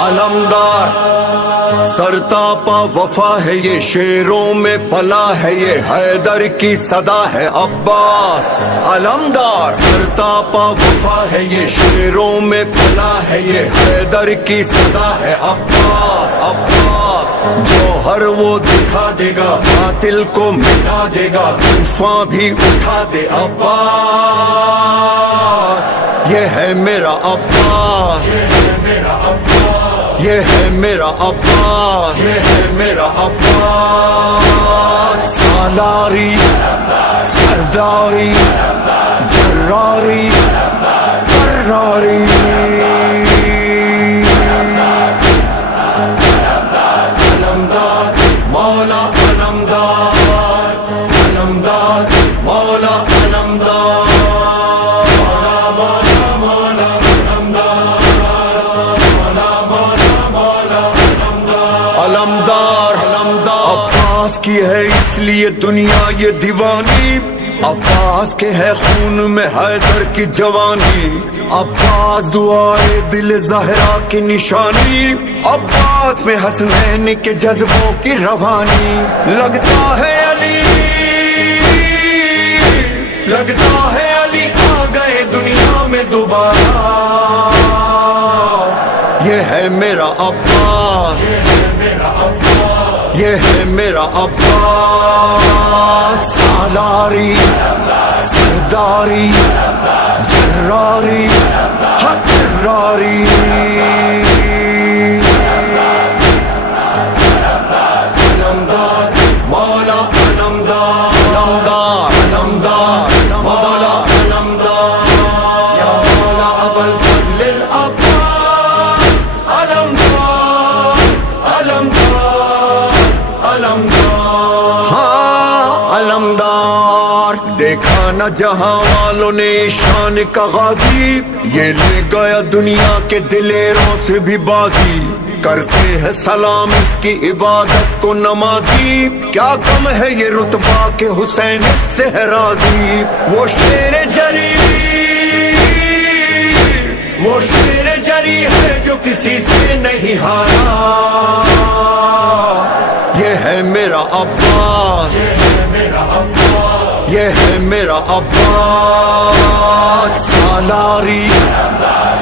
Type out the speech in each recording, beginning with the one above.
علمدار سرتاپا وفا ہے یہ، شیروں میں پلا ہے یہ، حیدر کی صدا ہے عباس۔ علمدار سرتاپا وفا ہے یہ، شیروں میں پلا ہے یہ، حیدر کی صدا ہے عباس۔ عباس جوہر وہ دکھا دے گا، باطل کو مٹا دے گا، طوفان بھی اٹھا دے عباس۔ یہ ہے میرا عباس، یہ ہے میرا عباس، یہ ہے میرا عباس۔ سالاری، سرداری، جراری، کراری، علمدار مولا علمدار، علمدار مولا علمدار، علمدار عباس کی ہے اس لیے دنیا یہ دیوانی، عباس کے ہے خون میں حیدر کی جوانی، عباس دعائے دل زہرا کی نشانی، عباس میں حسنین کے جذبوں کی روانی۔ لگتا ہے علی، لگتا ہے علی آ گئے دنیا میں دوبارہ۔ یہ ہے میرا عباس، یہ ہے میرا عباس۔ سالاری، سرداری، جراری، حقراری، علمدار مولا علمدار، علمدار علمدار مولا علمدار، یا مولا ابو الفضل العباس، علمدار علمدار علمدار۔ ہاں علمدار دیکھا نہ جہاں والوں نے شان کا غازی، یہ لے گیا دنیا کے دلیروں سے بھی بازی، کرتے ہیں سلام اس کی عبادت کو نمازی، کیا کم ہے یہ رتبہ کہ حسین اس سے ہے راضی۔ وہ شیر جری، وہ شیر جری ہے جو کسی سے نہیں ہارا۔ یہ ہے میرا عباس، یہ ہے میرا عباس۔ سالاری،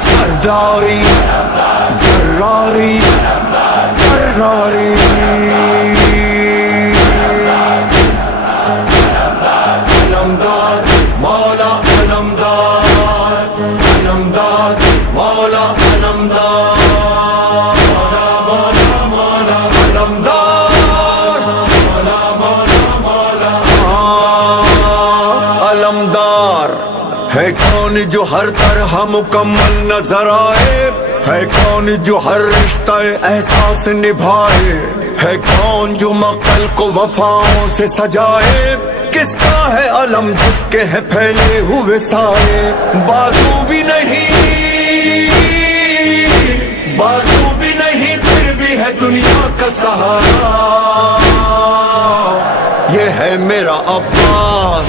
سرداری، جراری، کراری، علمدار مولا علمدار، علمدار مولا علمدار، مولا مولا علمدار، مولا مولا مولا علمدار۔ ہے کون جو ہر طرح مکمل نظر آئے، ہے کون جو ہر رشتہ احساس نبھائے، ہے کون جو مقتل کو وفاؤں سے سجائے، کس کا ہے علم جس کے ہے پھیلے ہوئے سائے۔ بازو بھی نہیں، بازو بھی نہیں، پھر بھی ہے دنیا کا سہارا۔ یہ ہے میرا عباس،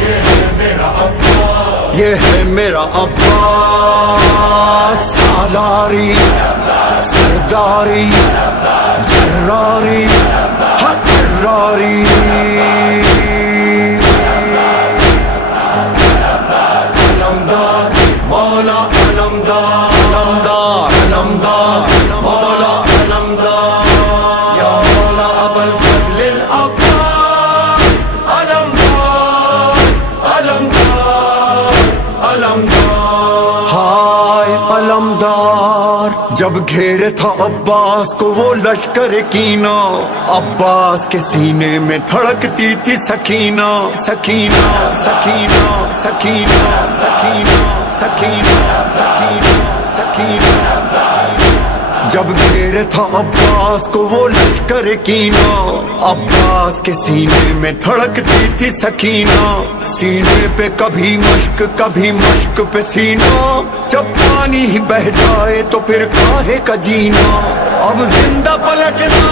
یہ ہے میرا عباس۔ سالاری، سرداری، جراری، حقراری، علمدار مولا علمدار، علمدار علمدار مولا علمدار، یا مولا ابو الفضل العباس، علمدار علمدار علمدار۔ ہائے علمدار جب گھیرے تھا عباس کو وہ لشکر کینہ، عباس کے سینے میں دھڑکتی تھی سکینہ، سکینہ سکینہ سکینہ سکینہ سکینہ سکینہ سکینہ۔ جب گھیرے تھا عباس کو وہ لشکر کینہ، عباس کے سینے میں دھڑکتی تھی سکینہ، سینے پہ کبھی مشک پہ سینہ، جب پانی ہی بہ جائے تو پھر کاہے کا جینا۔ اب زندہ پلٹنا،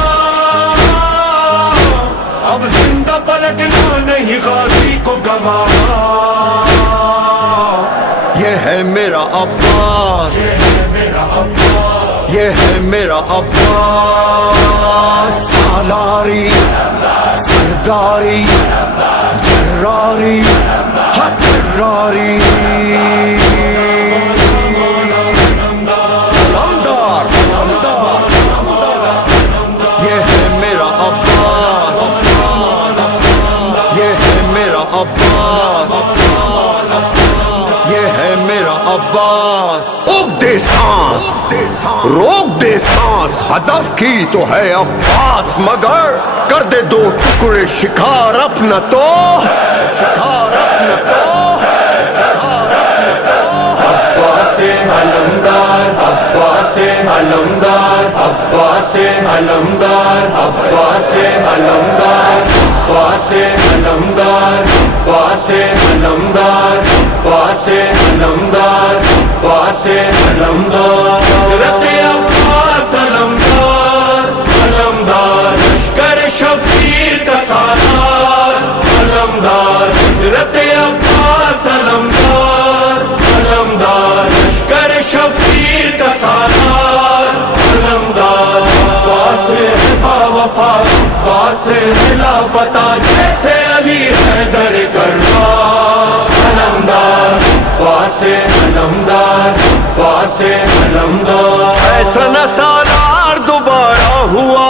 اب زندہ پلٹنا نہیں غازی کو گواہ. یہ ہے میرا عباس، یہ ہے میرا عباس. سالاری، سرداری، جراری، حقراری. علمدار، علمدار، یہ ہے میرا عباس، یہ ہے میرا عباس، یہ ہے میرا عباس. روک دے سانس، روک دے سانس، ہدف کی تو ہے عباس، مگر کر دے دو ٹکڑے شکار اپنا تو، شکار اپنا تو، شکار اپنا تو. عباس علمدار، عباس علمدار، عباس علمدار، عباس علمدار، عباس علمدار، عباس علمدار، عباس علمدار، عباس علمدار. حضرت عباس علمدار، علمدار لشکر شبیر کا سالار، علمدار. حضرت عباس علمدار، علمدار لشکر شبیر کا سالار، علمدار. عباس با وفا، عباس خلافت جیسے علی حیدر کربلا، علمدار. عباس علمدار، عباس علمدار. ایسا نہ سالار دوبارہ ہوا،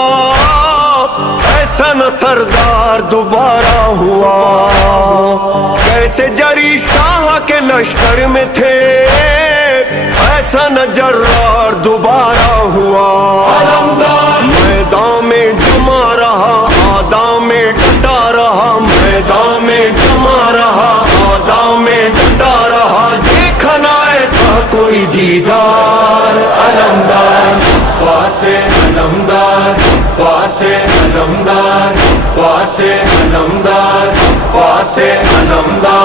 ایسا نہ سردار دوبارہ ہوا، کیسے جری شاہ کے لشکر میں تھے، ایسا نہ جرار دوبارہ ہوا. علمدار میدان میں جمع رہا، آدام میں ڈٹا رہا، میدان میں جمع رہا، آدام میں ڈٹا رہا، دیکھا نہ ایسا کوئی جیدار. علمدار عباس علمدار، عباس علمدار، عباس علمدار، عباس علمدار.